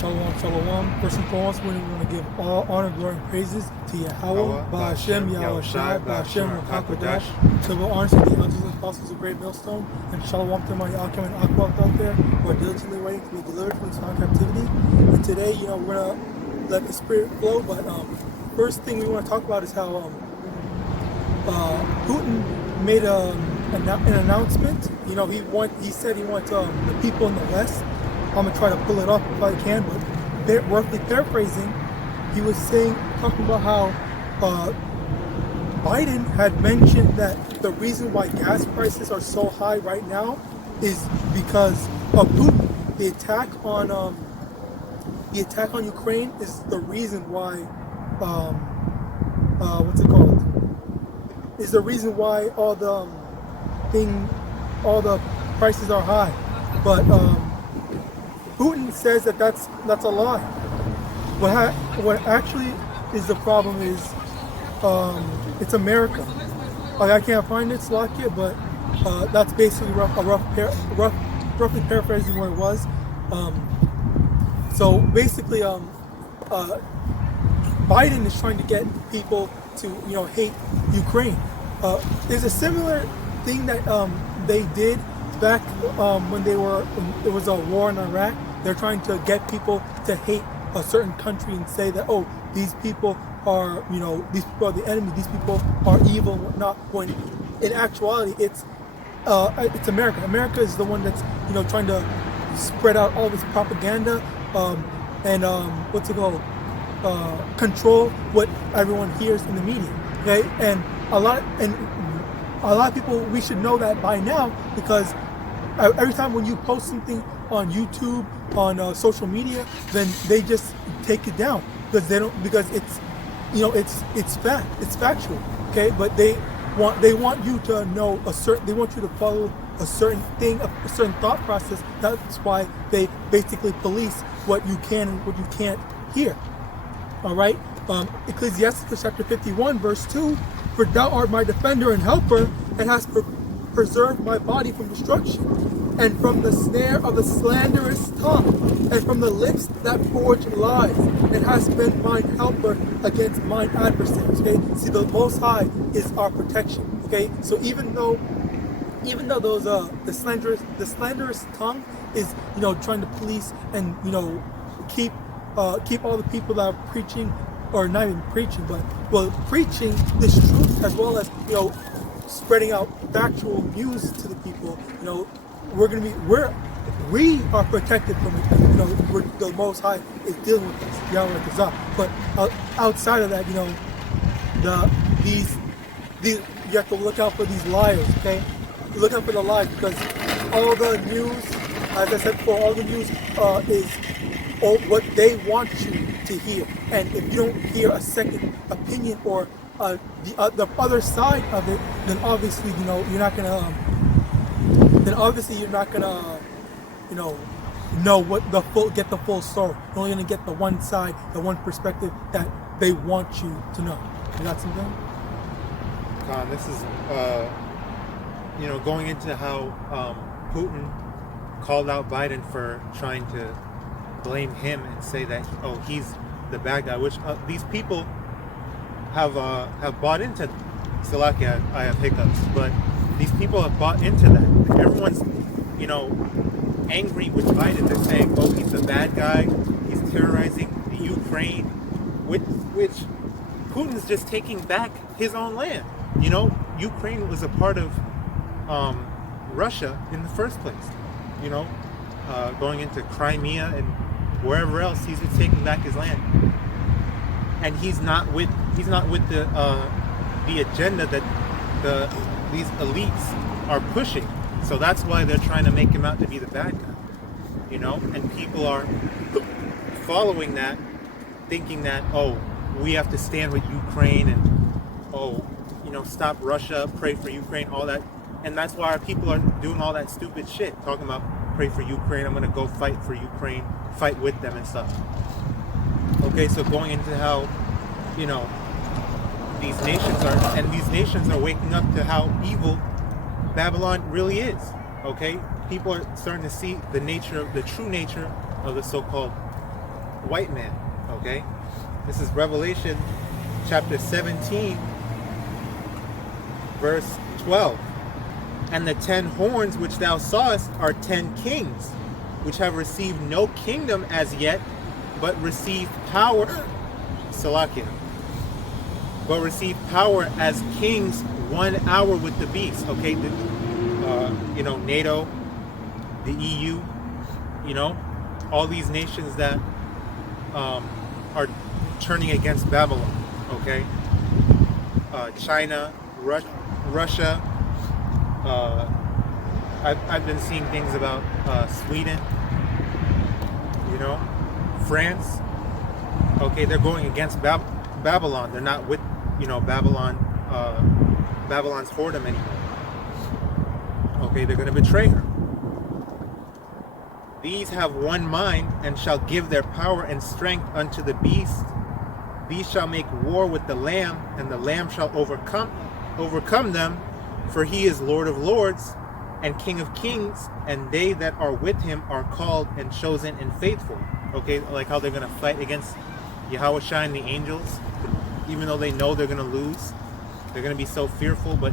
Shalom, shalom. First and foremost, we want to give all honor, glory, and praises to YAHAWAH, BAHASHAM, YAHAWASHI, BAHASHAM, QADASH. Civil honors to the elders and apostles of Great Millstone, and shalom to my YAHAWAH and His out there who are diligently waiting to be delivered from this found captivity. And today, we're going to let the Spirit flow, but first thing we want to talk about is how Putin made an announcement. He said he wants the people in the West. I'm gonna try to pull it up if I can, but roughly paraphrasing, he was talking about how Biden had mentioned that the reason why gas prices are so high right now is because of Putin. The attack on Ukraine is the reason why. Is the reason why all the prices are high, but Putin says that that's a lie. What actually is the problem is it's America. Like, I can't find it, Slovakia, but that's basically roughly paraphrasing what it was. So basically, Biden is trying to get people to hate Ukraine. There's a similar thing that they did back when there was a war in Iraq. They're trying to get people to hate a certain country and say that, oh, these people are the enemy, these people are evil and whatnot. When in actuality, it's America. America is the one that's trying to spread out all this propaganda and control what everyone hears in the media. Okay, and a lot of people, we should know that by now, because every time when you post something on YouTube, on social media, then they just take it down because it's factual. Okay, but they want you to know they want you to follow a certain thing, a certain thought process. That's why they basically police what you can and what you can't hear. All right, Ecclesiastes chapter 51 verse 2: "For thou art my defender and helper, and hast preserved my body from destruction, and from the snare of the slanderous tongue, and from the lips that forge lies, and hast been mine helper against mine adversaries." Okay, see, the Most High is our protection. Okay, so even though those the slanderous tongue is trying to police and keep all the people that are preaching, or not even preaching, but preaching this truth, as well as spreading out factual news to the people. We are protected from it. The Most High is dealing with us, YAHAWADAH. But outside of that, you have to look out for these liars. Okay, look out for the lies, because all the news, as I said before, all the news is what they want you to hear. And if you don't hear a second opinion or the other side of it, then obviously you're not gonna get the full story. You're only gonna get the one side, the one perspective that they want you to know. You got something? This is going into how Putin called out Biden for trying to blame him and say that he's the bad guy, which these people have bought into. Slovakia, I have hiccups, but these people have bought into that. Everyone's angry with Biden. They're saying, oh, he's the bad guy, he's terrorizing the Ukraine, which Putin's just taking back his own land. Ukraine was a part of Russia in the first place. Going into Crimea and wherever else, he's just taking back his land, and he's not with the agenda that these elites are pushing. So that's why they're trying to make him out to be the bad guy, and people are following that, thinking that we have to stand with Ukraine, and stop Russia, pray for Ukraine, all that. And that's why our people are doing all that stupid shit, talking about pray for Ukraine, I'm going to go fight for Ukraine, fight with them and stuff. Okay, so going into how, these nations are waking up to how evil Babylon really is. Okay, people are starting to see the true nature of the so-called white man. Okay, this is Revelation chapter 17, verse 12. And the 10 horns which thou sawest are 10 kings, which have received no kingdom as yet, but receive power, Salakia, but receive power as kings 1 hour with the beast. Okay, NATO, the EU, all these nations that are turning against Babylon. Okay, China, Russia. I've been seeing things about Sweden, France. Okay, they're going against Babylon. They're not with, Babylon's whoredom anymore. Okay, they're going to betray her. These have one mind, and shall give their power and strength unto the beast. These shall make war with the Lamb, and the Lamb shall overcome them, for he is Lord of lords and King of kings, and they that are with him are called and chosen and faithful. Okay, like how they're going to fight against YAHAWASHI and the angels, even though they know they're going to lose. They're going to be so fearful, but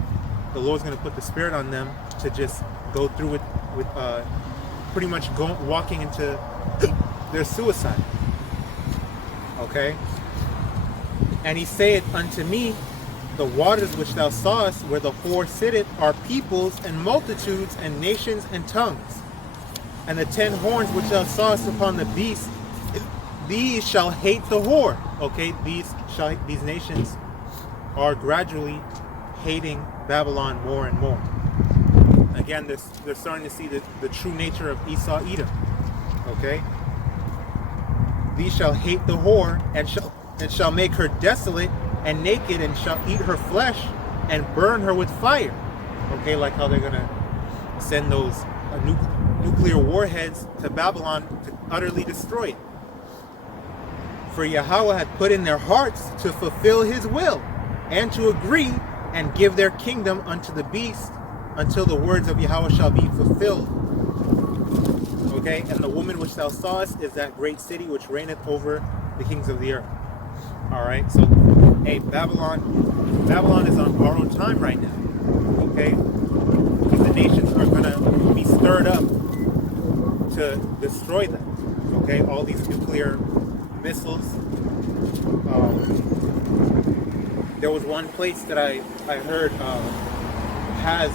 the Lord's going to put the Spirit on them to just go through it with pretty much walking into their suicide. Okay? And he saith unto me, the waters which thou sawest, where the whore sitteth, are peoples and multitudes and nations and tongues. And the 10 horns which thou sawest upon the beast, these shall hate the whore. Okay, these nations are gradually hating Babylon more and more. Again, they're starting to see the true nature of Esau, Edom. Okay, these shall hate the whore, and shall make her desolate and naked, and shall eat her flesh and burn her with fire. Okay, like how they're gonna send those nuclear warheads to Babylon to utterly destroy it. For Yahweh had put in their hearts to fulfill his will, and to agree and give their kingdom unto the beast, until the words of Yahweh shall be fulfilled. Okay, and the woman which thou sawest is that great city which reigneth over the kings of the earth. Alright, so hey, Babylon is on borrowed time right now. Okay? Because the nations are gonna be stirred up to destroy them. Okay, all these nuclear missiles. There was one place that I heard has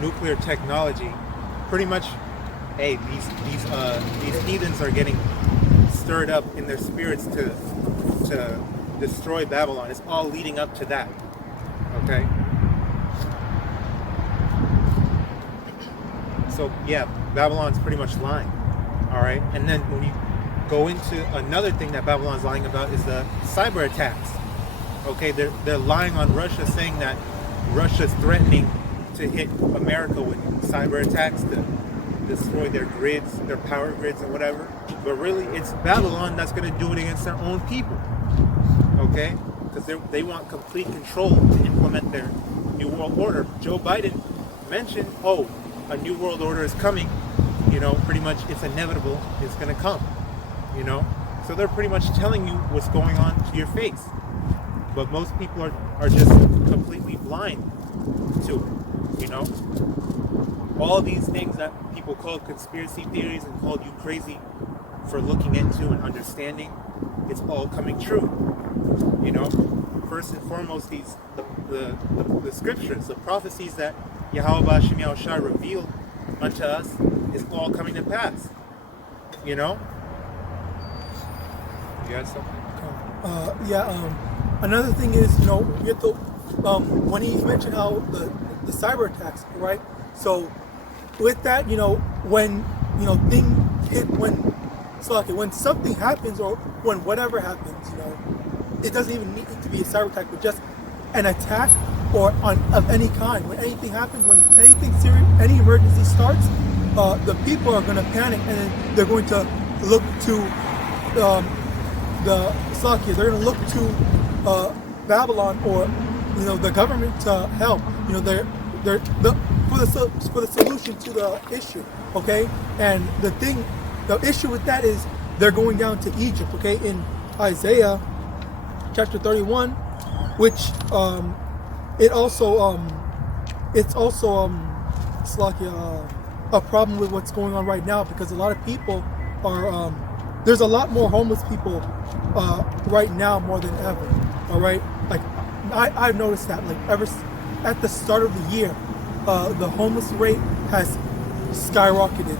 nuclear technology. Pretty much, hey, these heathens are getting stirred up in their spirits to destroy Babylon. It's all leading up to that. Okay? So yeah, Babylon's pretty much lying. Alright? And then when you go into another thing that Babylon's lying about is the cyber attacks. Okay, they're lying on Russia, saying that Russia's threatening to hit America with cyber attacks to destroy their grids, their power grids and whatever. But really, it's Babylon that's going to do it against their own people. Okay? Because they want complete control to implement their New World Order. Joe Biden mentioned, a New World Order is coming. Pretty much it's inevitable. It's going to come. So they're pretty much telling you what's going on to your face. But most people are just completely blind to it. All these things that people call conspiracy theories and called you crazy for looking into and understanding, it's all coming true. First and foremost, the scriptures, the prophecies that YAHAWASHI revealed unto us is all coming to pass. You got something? Another thing is, you have to, when he mentioned how the cyber attacks, right? So with that, when things hit, when something happens or when whatever happens, it doesn't even need to be a cyber attack, but just an attack or of any kind. When anything happens, when anything serious, any emergency starts, the people are going to panic, and then they're going to look to they're going to look to Babylon or the government to help. They're for the solution to the issue. Okay, and the issue with that is they're going down to Egypt. Okay, in Isaiah chapter 31, which it's like a problem with what's going on right now, because a lot of people are there's a lot more homeless people right now more than ever. All right, like I've noticed that, like ever at the start of the year, the homeless rate has skyrocketed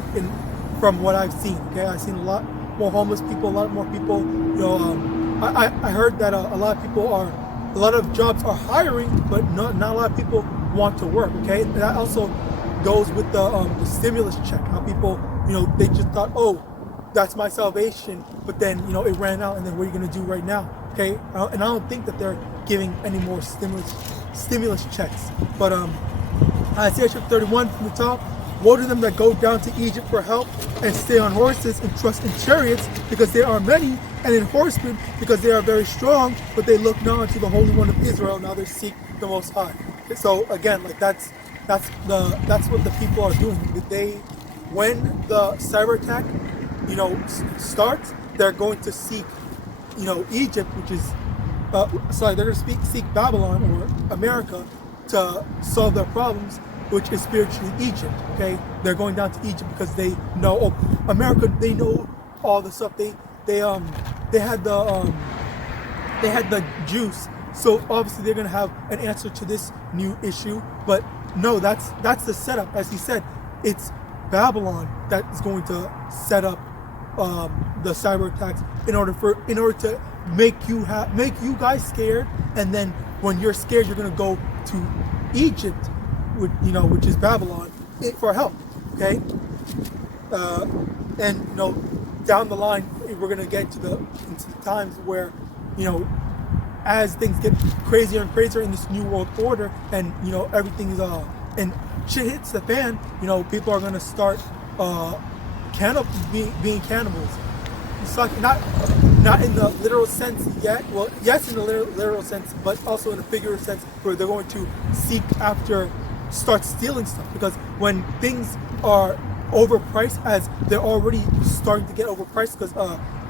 from what I've seen. Okay, I've seen a lot more homeless people, a lot more people. I heard that a lot of jobs are hiring, but not a lot of people want to work. Okay, and that also goes with the stimulus check. How people, they just thought, oh, that's my salvation, but then it ran out, and then what are you going to do right now? Okay, and I don't think that they're giving any more stimulus checks. But Isaiah chapter 31 from the top. Woe to them that go down to Egypt for help, and stay on horses, and trust in chariots, because they are many, and in horsemen, because they are very strong, but they look not unto the Holy One of Israel, now they seek the Most High. So again, like that's what the people are doing. When the cyber attack, starts, they're going to seek, Egypt, which is they're going to seek Babylon or America to solve their problems, which is spiritually Egypt. Okay, they're going down to Egypt because they know America. They know all the stuff. They had the juice. So obviously they're going to have an answer to this new issue. But no, that's the setup. As he said, it's Babylon that is going to set up the cyber attacks in order to make you guys scared, and then when you're scared, you're going to go to Egypt, which is Babylon, for help. Okay, and down the line we're going to get into the times where as things get crazier and crazier in this new world order, and everything is and shit hits the fan, people are going to start being cannibals. It's like not in the literal sense yet. Well, yes, in the literal sense, but also in a figurative sense, where they're going to start stealing stuff. Because when things are overpriced, as they're already starting to get overpriced, because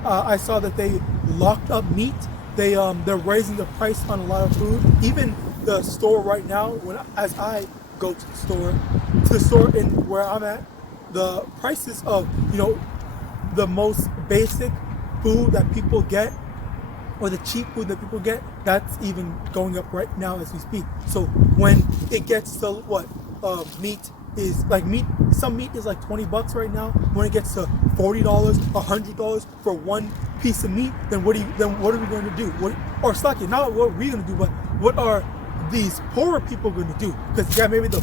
I saw that they locked up meat. They're raising the price on a lot of food. Even the store right now, as I go to the store in where I'm at, the prices of the most basic food that people get, or the cheap food that people get, that's even going up right now as we speak. So when it gets to meat is like some meat is like $20 right now. When it gets to $40, $100 for one piece of meat, then what are we going to do? Not what are we going to do, but what are these poorer people going to do? Because maybe the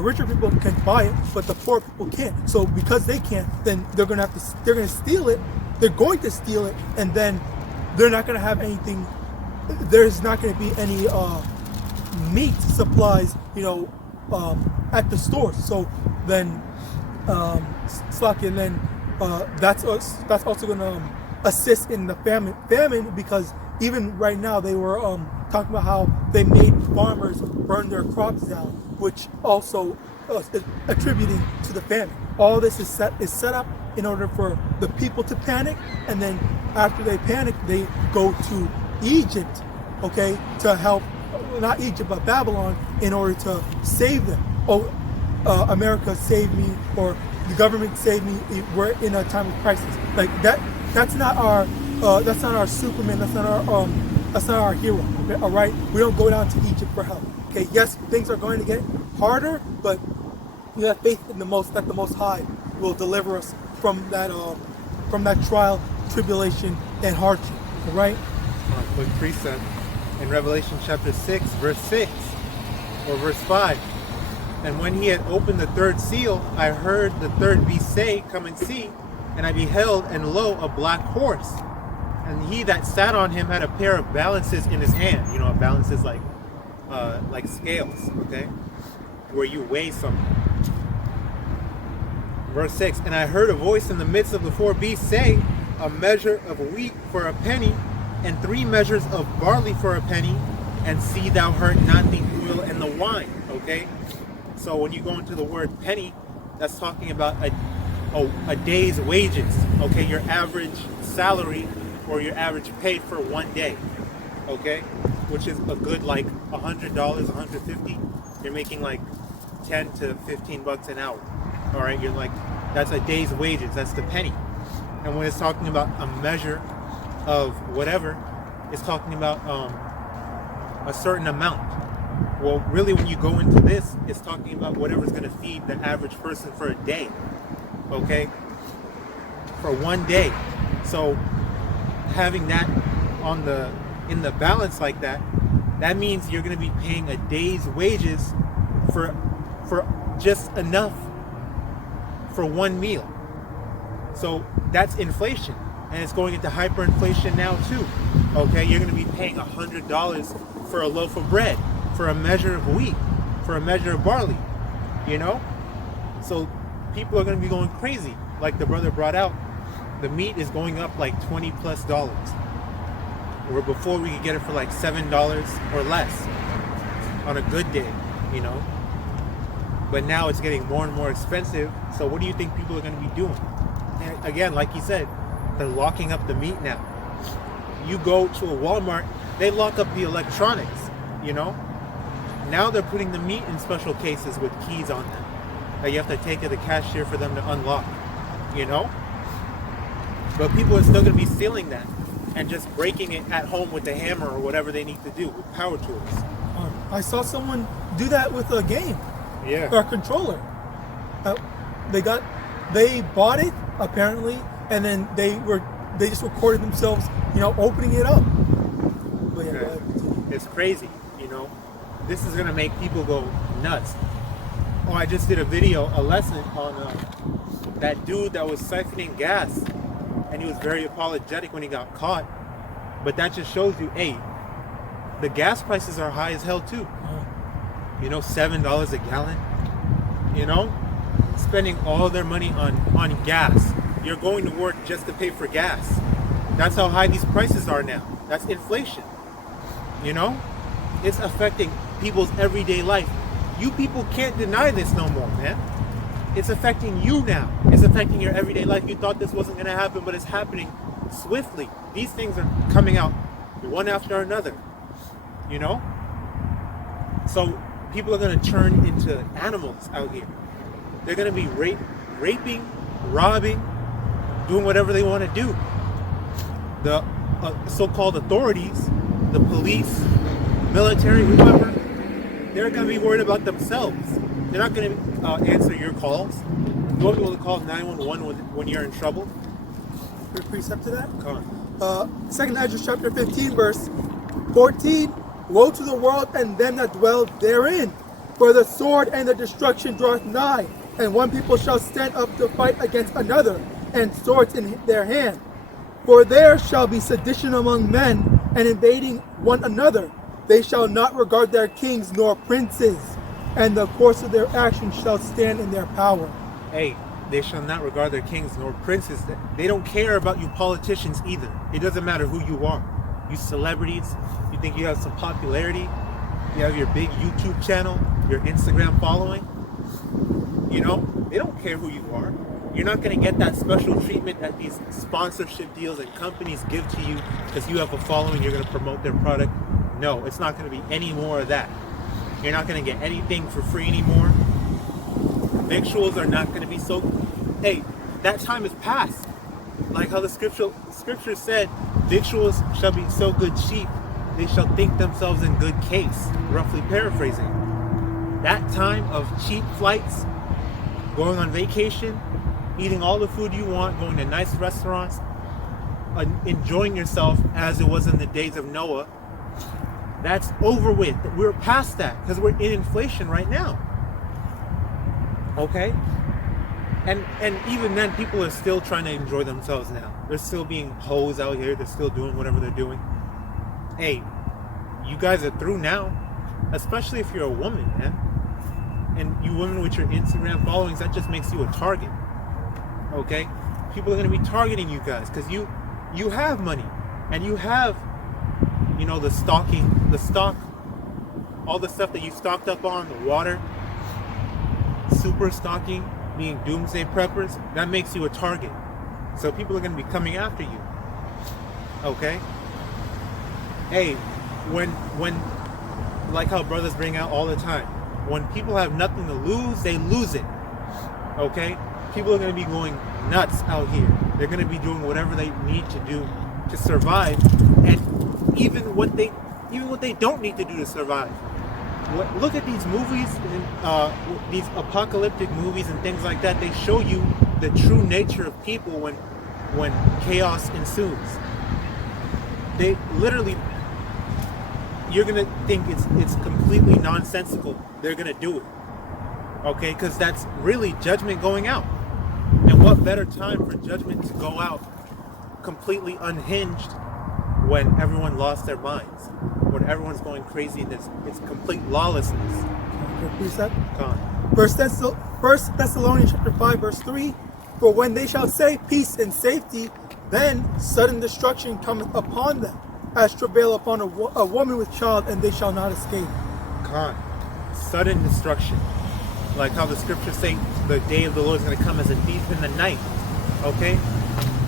richer people can buy it, but the poor people can't. So because they can't, then they're going to steal it. They're going to steal it, and then they're not going to have anything. There's not going to be any meat supplies, at the stores. So then, that's also going to assist in the famine, because even right now they were talking about how they made farmers burn their crops down, which also attributing to the famine. All this is set up in order for the people to panic, and then after they panic, they go to Egypt, okay, to help, not Egypt, but Babylon, in order to save them. America saved me, or the government saved me. We're in a time of crisis. Like that. That's not our Superman. That's not our hero. Okay? All right. We don't go down to Egypt for help. Okay. Yes, things are going to get harder, but we have faith in that the Most High will deliver us from that trial, tribulation, and hardship. All right. Quick precept in Revelation chapter 6, verse 6 or verse 5. And when he had opened the third seal, I heard the third beast say, "Come and see." And I beheld, and lo, a black horse. And he that sat on him had a pair of balances in his hand. A balance is like scales, okay? Where you weigh something. Verse 6, and I heard a voice in the midst of the four beasts say, "A measure of wheat for a penny, and 3 measures of barley for a penny, and see thou hurt not the oil and the wine." Okay? So when you go into the word penny, that's talking about a day's wages, okay, your average salary or your average pay for one day, okay, which is a good like $100, $150. You're making like 10 to 15 bucks an hour. All right, you're like, that's a day's wages, that's the penny. And when it's talking about a measure of whatever, it's talking about a certain amount. Well, really, when you go into this, it's talking about whatever's going to feed the average person for a day, okay, for one day. So having that in the balance like that, that means you're going to be paying a day's wages for just enough for one meal. So that's inflation, and it's going into hyperinflation now too. Okay, you're going to be paying $100 for a loaf of bread, for a measure of wheat, for a measure of barley, you know? So people are going to be going crazy. Like the brother brought out, the meat is going up like $20+, where before we could get it for like $7 or less on a good day, you know? But now it's getting more and more expensive. So what do you think people are going to be doing? And again, like you said, they're locking up the meat now. You go to a Walmart, they lock up the electronics, you know? Now they're putting the meat in special cases with keys on them that you have to take to the cashier for them to unlock, you know? But people are still going to be stealing that and just breaking it at home with the hammer or whatever they need to do with power tools. I saw someone do that with a game. Yeah. Or a controller. They bought it apparently, and then they just recorded themselves, you know, opening it up. But yeah, okay. It's crazy, you know. This is gonna make people go nuts. Oh, I just did a lesson on that dude that was siphoning gas, and he was very apologetic when he got caught. But that just shows you, hey, the gas prices are high as hell too. You know, $7 a gallon. You know, spending all their money on gas. You're going to work just to pay for gas. That's how high these prices are now. That's inflation. You know, it's affecting people's everyday life. You people can't deny this no more, man. It's affecting you now. It's affecting your everyday life. You thought this wasn't going to happen, but it's happening swiftly. These things are coming out one after another. You know? So people are going to turn into animals out here. They're going to be raping, robbing, doing whatever they want to do. The so-called authorities, the police, military, whoever, they're going to be worried about themselves. They're not going to answer your calls. You won't be able to call 911 when you're in trouble. Precept to that? Come on. 2 Nigel chapter 15, verse 14. Woe to the world and them that dwell therein, for the sword and the destruction draweth nigh, and one people shall stand up to fight against another, and swords in their hand. For there shall be sedition among men, and invading one another. They shall not regard their kings nor princes, and the course of their actions shall stand in their power. Hey, they shall not regard their kings nor princes. They don't care about you politicians either. It doesn't matter who you are. You celebrities, you think you have some popularity, you have your big YouTube channel, your Instagram following, you know, they don't care who you are. You're not going to get that special treatment that these sponsorship deals and companies give to you because you have a following, you're going to promote their product. No, it's not going to be any more of that. You're not going to get anything for free anymore. Victuals are not going to be so... Hey, that time is past. Like how the scripture said, victuals shall be so good cheap, they shall think themselves in good case. Roughly paraphrasing. That time of cheap flights, going on vacation, eating all the food you want, going to nice restaurants, enjoying yourself as it was in the days of Noah, that's over with. We're past that because we're in inflation right now. Okay? And even then, people are still trying to enjoy themselves now. They're still being hoes out here. They're still doing whatever they're doing. Hey, you guys are through now, especially if you're a woman, man. And you women with your Instagram followings, that just makes you a target. Okay? People are going to be targeting you guys because you have money and you have, you know, the stock, all the stuff that you stocked up on, the water, super stocking, being doomsday preppers, that makes you a target. So people are going to be coming after you. Okay? Hey, when like how brothers bring out all the time, when people have nothing to lose, they lose it. Okay? People are going to be going nuts out here. They're going to be doing whatever they need to do to survive, and even what they don't need to do to survive. Look at these movies, these apocalyptic movies and things like that. They show you the true nature of people when chaos ensues. They literally, you're gonna think it's completely nonsensical. They're gonna do it, okay? Because that's really judgment going out. And what better time for judgment to go out completely unhinged when everyone lost their minds, when everyone's going crazy and it's complete lawlessness. Precept. Come on. First Thessalonians chapter 5, verse 3. For when they shall say peace and safety, then sudden destruction cometh upon them, as travail upon a woman with child, and they shall not escape. Come on. Sudden destruction. Like how the scriptures say the day of the Lord is going to come as a thief in the night. Okay?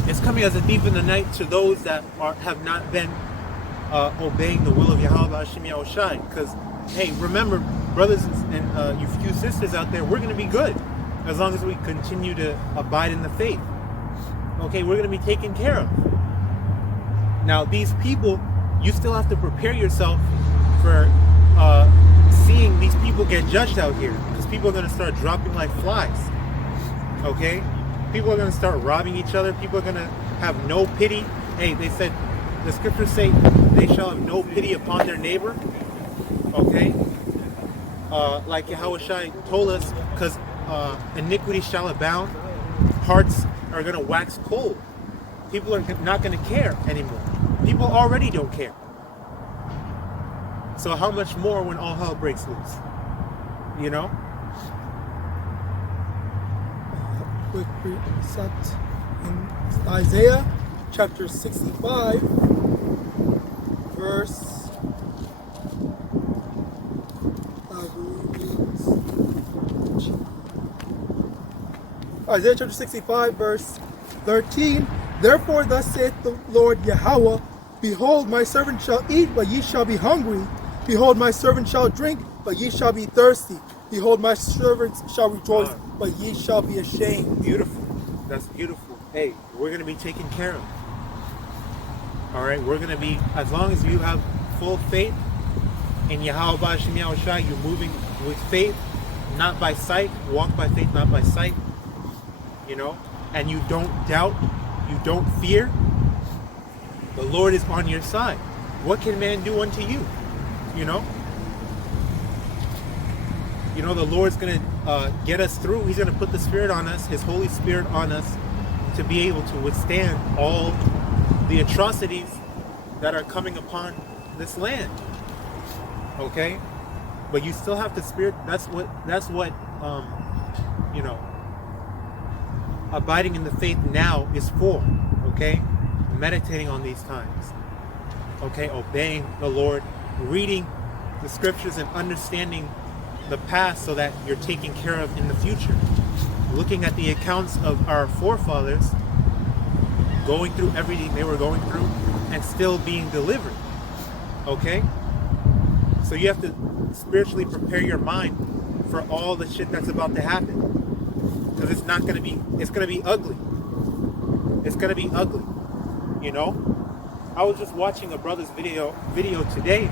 It's coming as a thief in the night to those that have not been obeying the will of YAHAWASHI. Because, hey, remember, brothers and you few sisters out there, we're going to be good as long as we continue to abide in the faith. Okay, we're going to be taken care of. Now, these people, you still have to prepare yourself for seeing these people get judged out here, because people are going to start dropping like flies. Okay? People are going to start robbing each other. People are going to have no pity. Hey, they said, the scriptures say they shall have no pity upon their neighbor. Okay? Like YAHAWASHI told us, because iniquity shall abound, hearts are going to wax cold. People are not going to care anymore. People already don't care. So how much more when all hell breaks loose? You know? Quick precept in Isaiah chapter 65, verse, Isaiah chapter 65, verse 13. Therefore thus saith the Lord Yahweh, behold, my servant shall eat, but ye shall be hungry. Behold, my servant shall drink, but ye shall be thirsty. Behold, my servants shall rejoice, but ye shall be ashamed. Beautiful. That's beautiful. Hey, we're going to be taken care of. All right, we're going to be, as long as you have full faith in YAHAWASHI, you're moving with faith, not by sight. Walk by faith, not by sight. You know, and you don't doubt, you don't fear. The Lord is on your side. What can man do unto you? You know? You know, the Lord's going to get us through. He's going to put the Spirit on us, His Holy Spirit on us, to be able to withstand all the atrocities that are coming upon this land. Okay? But you still have the Spirit. That's what you know, abiding in the faith now is for. Okay? Meditating on these times. Okay? Obeying the Lord, reading the scriptures and understanding the past so that you're taken care of in the future. Looking at the accounts of our forefathers going through everything they were going through and still being delivered. Okay? So you have to spiritually prepare your mind for all the shit that's about to happen. Because it's going to be ugly. It's going to be ugly. You know? I was just watching a brother's video today.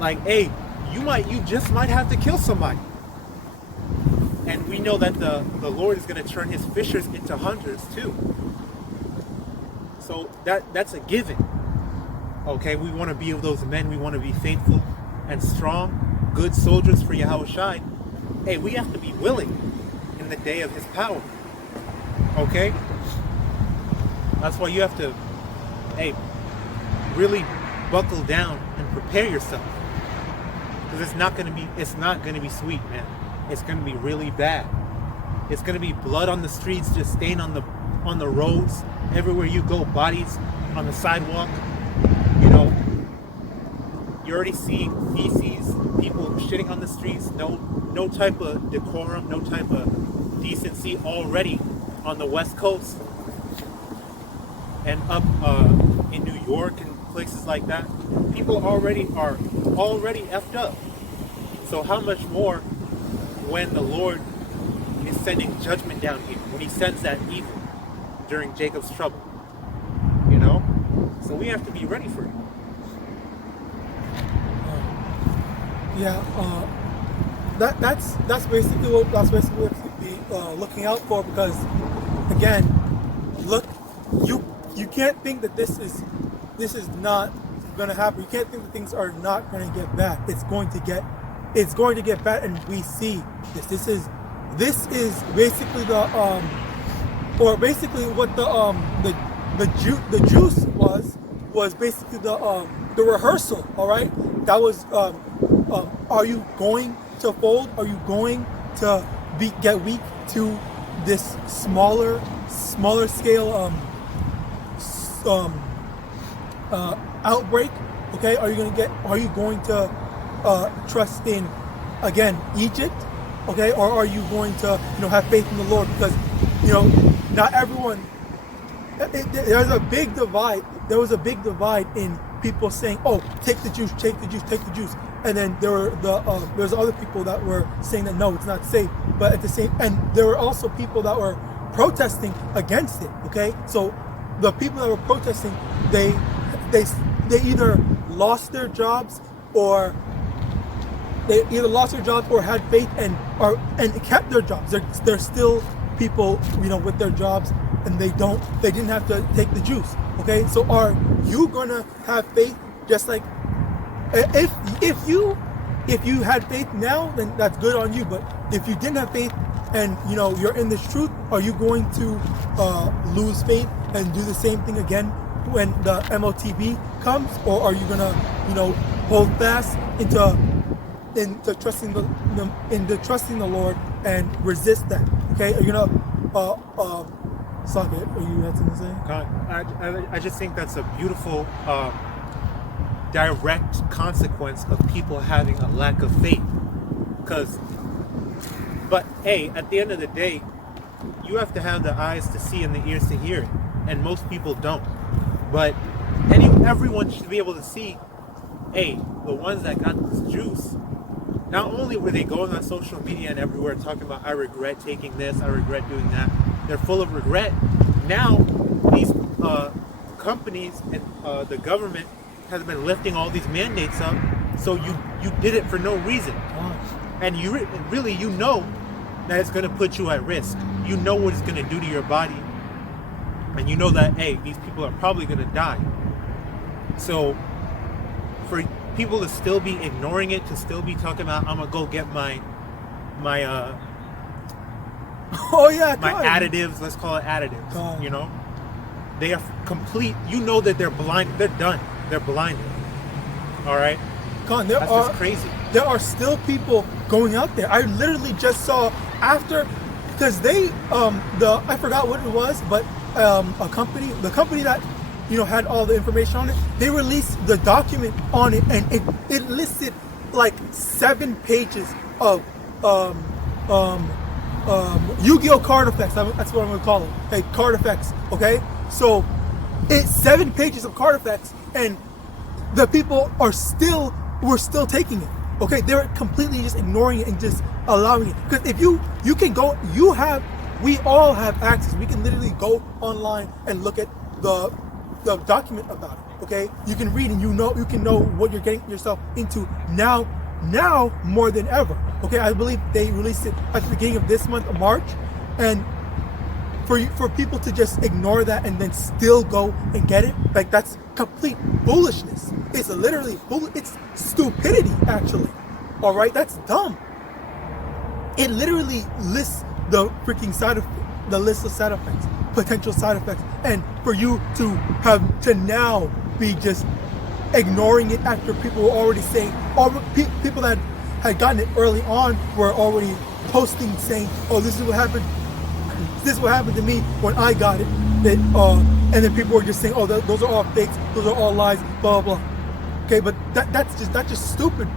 Like, hey, you just might have to kill somebody. And we know that the Lord is going to turn His fishers into hunters too. So that's a given. Okay, we want to be of those men. We want to be faithful and strong, good soldiers for YAHAWASHI. Hey, we have to be willing in the day of His power. Okay? That's why you have to, hey, really buckle down and prepare yourself. Because it's not going to be sweet, man. It's going to be really bad. It's going to be blood on the streets, just staying on the roads, everywhere you go, bodies on the sidewalk. You know, you're already seeing feces, people shitting on the streets, no type of decorum, no type of decency already on the West Coast and up in New York and places like that. People already are effed up. So how much more when the Lord is sending judgment down here, when he sends that evil during Jacob's trouble, you know? So we have to be ready for it. That's basically what we have to be looking out for, because again, look, you can't think that this is not going to happen. You can't think that things are not going to get bad. It's going to get bad, and we see this. This is basically or basically what the juice was basically the rehearsal. All right, that was. Are you going to fold? Are you going to get weak to this smaller scale outbreak? Okay, are you going to trust in, again, Egypt? Okay, or are you going to have faith in the Lord? Because not everyone. There's a big divide. There was a big divide in people saying, "Oh, take the juice, take the juice, take the juice," and then there's other people that were saying that no, it's not safe. But at the same, and there were also people that were protesting against it. Okay, so the people that were protesting, they either lost their jobs or had faith and kept their jobs. They're still people with their jobs, and they didn't have to take the juice. Okay, so are you gonna have faith? Just like if you had faith now, then that's good on you. But if you didn't have faith and you're in this truth, are you going to lose faith and do the same thing again when the MOTB comes, or are you gonna hold fast into trusting the Lord and resist that? Okay, are you gonna Socket, are you had something to say? I just think that's a beautiful direct consequence of people having a lack of faith. But hey, at the end of the day, you have to have the eyes to see and the ears to hear it, and most people don't. But everyone should be able to see, hey, the ones that got this juice, not only were they going on social media and everywhere talking about, I regret taking this, I regret doing that, they're full of regret. Now, these companies and the government has been lifting all these mandates up, so you did it for no reason. And you really that it's going to put you at risk. You know what it's going to do to your body. And you know that, hey, these people are probably going to die. So, for people to still be ignoring it, to still be talking about, I'm going to go get my additives, let's call it additives, they are complete, that they're blind, they're done, they're blinded. All right, that's just crazy. There are still people going out there. I literally just saw because they I forgot what it was, but the company that had all the information on it, they released the document on it, and it listed like 7 pages of Yu-Gi-Oh card effects. That's what I'm gonna call it. Hey, card effects. Okay, so it's 7 pages of card effects, and the people were still taking it. Okay, they're completely just ignoring it and just allowing it. Because if you can go, we all have access. We can literally go online and look at the document about it. Okay, you can read and you can know what you're getting yourself into now more than ever. Okay, I believe they released it at the beginning of this month of March, and for people to just ignore that and then still go and get it, like, that's complete foolishness. It's literally it's stupidity, actually. All right, that's dumb. It literally lists the freaking list of side effects, potential side effects, and for you to have to now be just ignoring it after people were already saying, people that had gotten it early on were already posting saying, oh, this is what happened to me when I got it. And then people were just saying, oh, those are all fakes, those are all lies, blah, blah, blah. Okay, but that's just stupid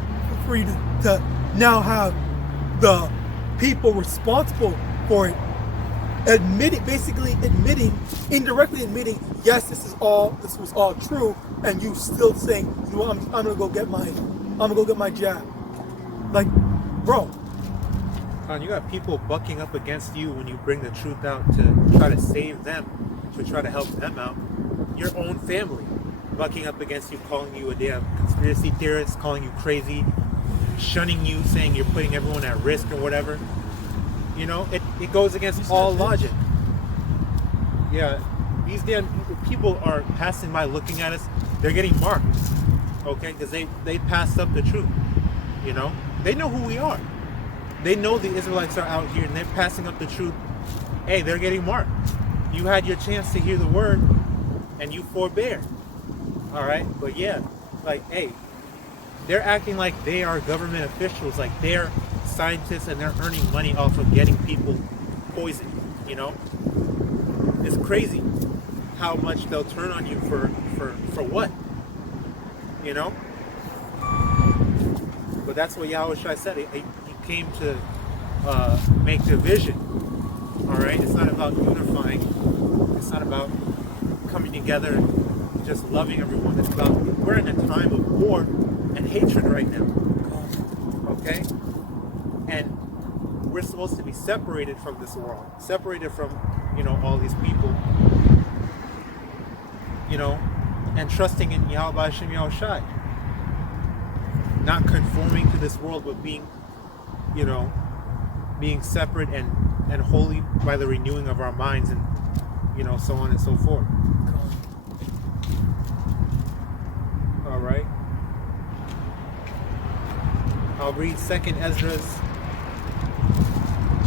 for you to now have the people responsible for it, indirectly admitting, yes, this was all true, and you still saying, you know what, I'm gonna go get my jab. Like, bro. You got people bucking up against you when you bring the truth out to try to save them, to try to help them out. Your own family bucking up against you, calling you a damn conspiracy theorist, calling you crazy, shunning you, saying you're putting everyone at risk or whatever. You know, it goes against all logic. Yeah, these damn people are passing by looking at us. They're getting marked, okay? Because they passed up the truth, you know? They know who we are. They know the Israelites are out here and they're passing up the truth. Hey, they're getting marked. You had your chance to hear the word and you forbear. All right? But yeah, like, hey, they're acting like they are government officials, like they're scientists and they're earning money off of getting people poisoned, you know? It's crazy how much they'll turn on you for what? You know? But that's what Yahawashi said. He came to make division. Alright? It's not about unifying. It's not about coming together and just loving everyone. It's about, we're in a time of war and hatred right now. Okay? And we're supposed to be separated from this world, separated from, you know, all these people, you know, and trusting in YAHAWASHI and YAHAWASHI, not conforming to this world, but being, you know, being separate and holy by the renewing of our minds, and, you know, so on and so forth. All right. I'll read 2nd Ezra's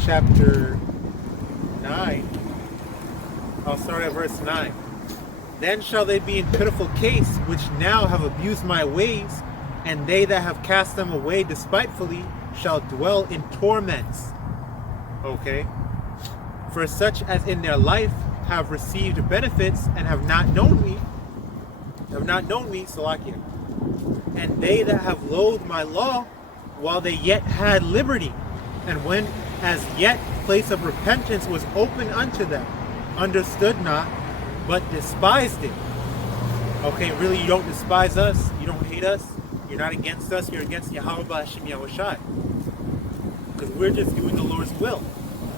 chapter 9. I'll start at verse 9. Then shall they be in pitiful case, which now have abused my ways, and they that have cast them away despitefully shall dwell in torments. Okay? For such as in their life have received benefits and have not known me, Salakia. And they that have loathed my law while they yet had liberty, and when as yet place of repentance was open unto them, understood not, but despised it. Okay, really, you don't despise us, you don't hate us, you're not against us, you're against YAHAWAH and YAHAWASHI. Because we're just doing the Lord's will.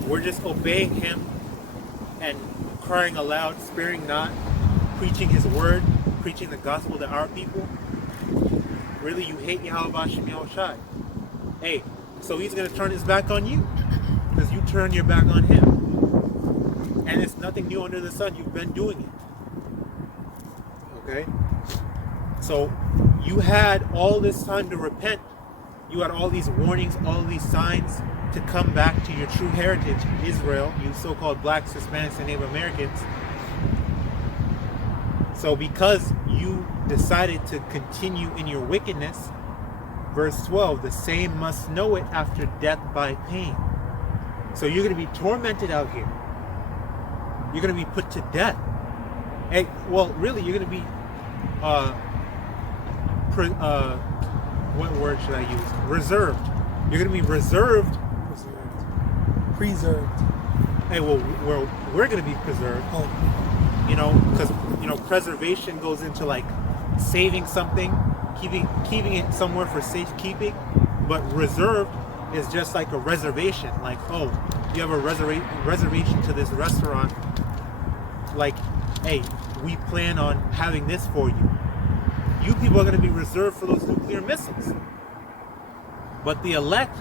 We're just obeying Him and crying aloud, sparing not, preaching His word, preaching the gospel to our people. Really, you hate YAHAWAH and YAHAWASHI. Hey, so He's going to turn His back on you because you turn your back on Him. And it's nothing new under the sun. You've been doing it. Okay? So you had all this time to repent. You had all these warnings, all these signs to come back to your true heritage, Israel, you so-called blacks, Hispanics, and Native Americans. So because you decided to continue in your wickedness, verse 12, the same must know it after death by pain. So you're going to be tormented out here. You're going to be put to death. Hey, well, really, you're going to be, what word should I use? Reserved. You're going to be reserved. Preserved. Hey, well, we're going to be preserved. Oh. You know, because, you know, preservation goes into like saving something, keeping it somewhere for safekeeping. But reserved is just like a reservation. Like, oh, you have a reservation to this restaurant. Like, hey, we plan on having this for you. You people are going to be reserved for those nuclear missiles. But the elect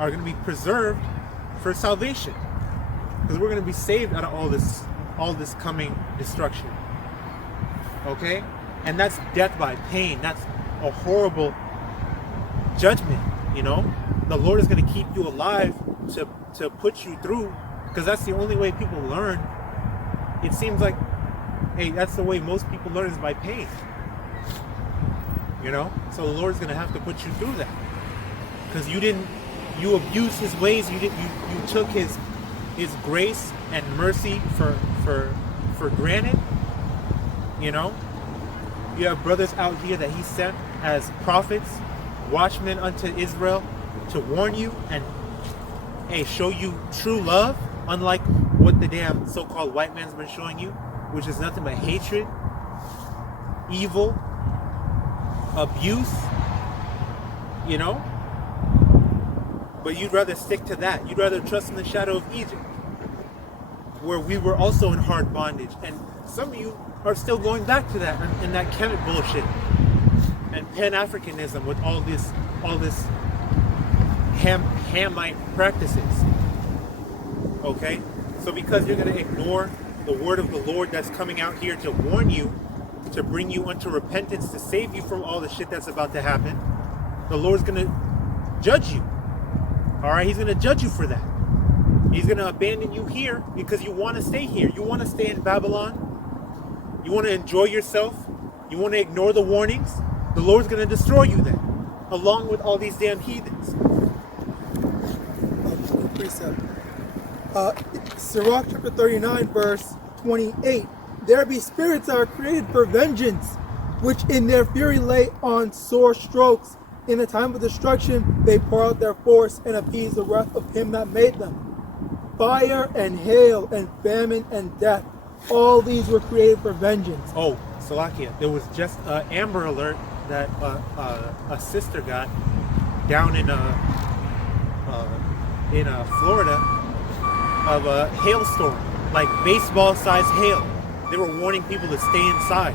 are going to be preserved for salvation. Because we're going to be saved out of all this coming destruction. Okay? And that's death by pain. That's a horrible judgment, you know? The Lord is going to keep you alive to put you through, because that's the only way people learn. It seems like, hey, that's the way most people learn, is by pain. You know? So the Lord's going to have to put you through that. Because you abused His ways, you took His grace and mercy for granted. You know? You have brothers out here that He sent as prophets, watchmen unto Israel, to warn you and, hey, show you true love, Unlike what the damn so-called white man's been showing you, which is nothing but hatred, evil, abuse, you know? But you'd rather stick to that. You'd rather trust in the shadow of Egypt, where we were also in hard bondage. And some of you are still going back to that and that Kemet bullshit and Pan-Africanism with all this Hamite practices. Okay? So because you're going to ignore the word of the Lord that's coming out here to warn you, to bring you unto repentance, to save you from all the shit that's about to happen, the Lord's going to judge you. Alright? He's going to judge you for that. He's going to abandon you here because you want to stay here. You want to stay in Babylon. You want to enjoy yourself. You want to ignore the warnings. The Lord's going to destroy you then, along with all these damn heathens. Precept. Sirach chapter 39, verse 28. There be spirits that are created for vengeance, which in their fury lay on sore strokes. In the time of destruction, they pour out their force and appease the wrath of him that made them. Fire and hail and famine and death, all these were created for vengeance. Oh, Salakia, there was just an Amber Alert that a sister got down in Florida of a hailstorm, like baseball-sized hail. They were warning people to stay inside.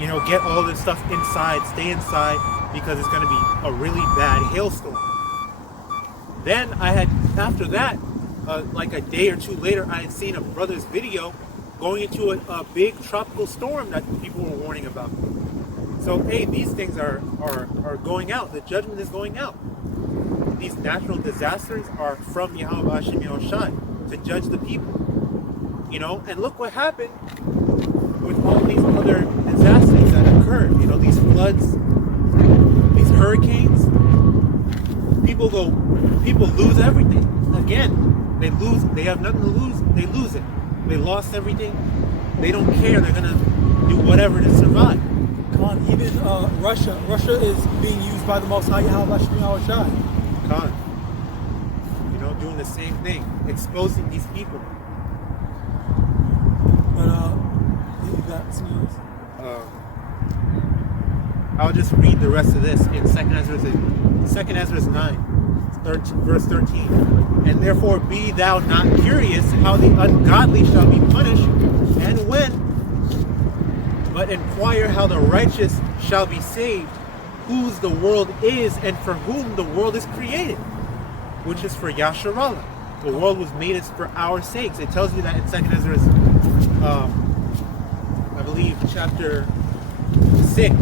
You know, get all this stuff inside, stay inside, because it's going to be a really bad hailstorm. Then I had, after that, like a day or two later, I had seen a brother's video going into a big tropical storm that people were warning about. So, hey, these things are going out. The judgment is going out. These natural disasters are from YAHAWASHI to judge the people. You know, and look what happened with all these other disasters that occurred. You know, these floods, these hurricanes. People lose everything. Again, they have nothing to lose, they lose it. They lost everything, they don't care, they're gonna do whatever to survive. Come on, even Russia is being used by the Most High YAHAWASHI. Khan, you know, doing the same thing, exposing these people. But you got some news. I'll just read the rest of this in 2nd Ezra 9, verse 13. And therefore be thou not curious how the ungodly shall be punished, and when, but inquire how the righteous shall be saved, whose the world is, and for whom the world is created, which is for Yasharallah. The world was made as for our sakes. It tells you that in 2nd Ezra, I believe, chapter 6.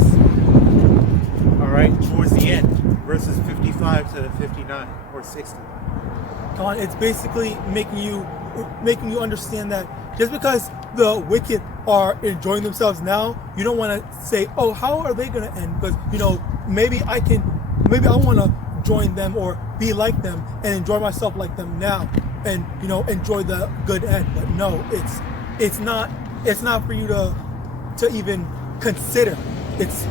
Alright, towards the end, verses 55 to 59 or 60. Come on, it's basically making you understand that just because the wicked are enjoying themselves now, you don't want to say, oh, how are they going to end? Because, you know, maybe I want to join them or be like them and enjoy myself like them now and, you know, enjoy the good end. But no, it's not for you to even consider. It's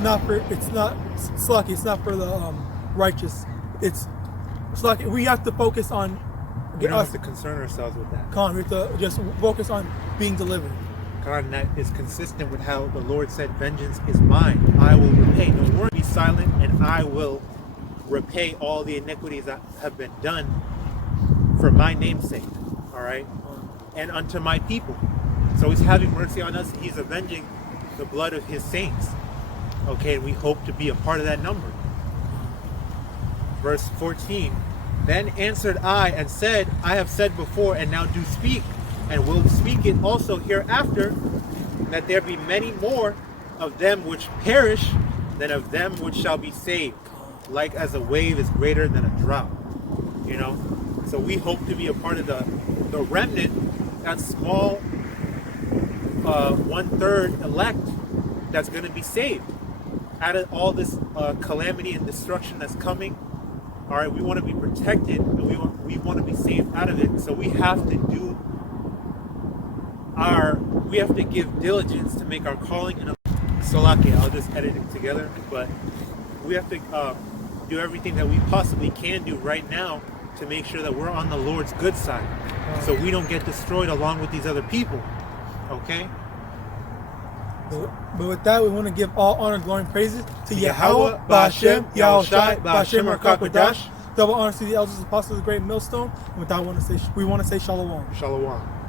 not for the righteous. It's like we have to focus on. We don't have to concern ourselves with that. We have to just focus on being delivered. And that is consistent with how the Lord said, "Vengeance is mine; I will repay. No word, be silent, and I will repay all the iniquities that have been done for my name's sake." All right, and unto my people. So He's having mercy on us. He's avenging the blood of His saints. Okay, and we hope to be a part of that number. Verse 14. Then answered I and said, I have said before, and now do speak, and will speak it also hereafter, that there be many more of them which perish than of them which shall be saved, like as a wave is greater than a drought. You know, so we hope to be a part of the remnant, that small 1/3 elect that's going to be saved out of all this calamity and destruction that's coming. All right, we want to be protected, and we want to be saved out of it. So we have to give diligence to make our calling. And Salakia, I'll just edit it together, but we have to do everything that we possibly can do right now to make sure that we're on the Lord's good side, so we don't get destroyed along with these other people. Okay? But with that, we want to give all honor, glory, and praises to YAHAWAH, BAHASHAM, YAHAWASHI, BAHASHAM, or QADASH. Double honor to the elders, apostles of the great millstone. And with that, we want to say shalom. Shalom.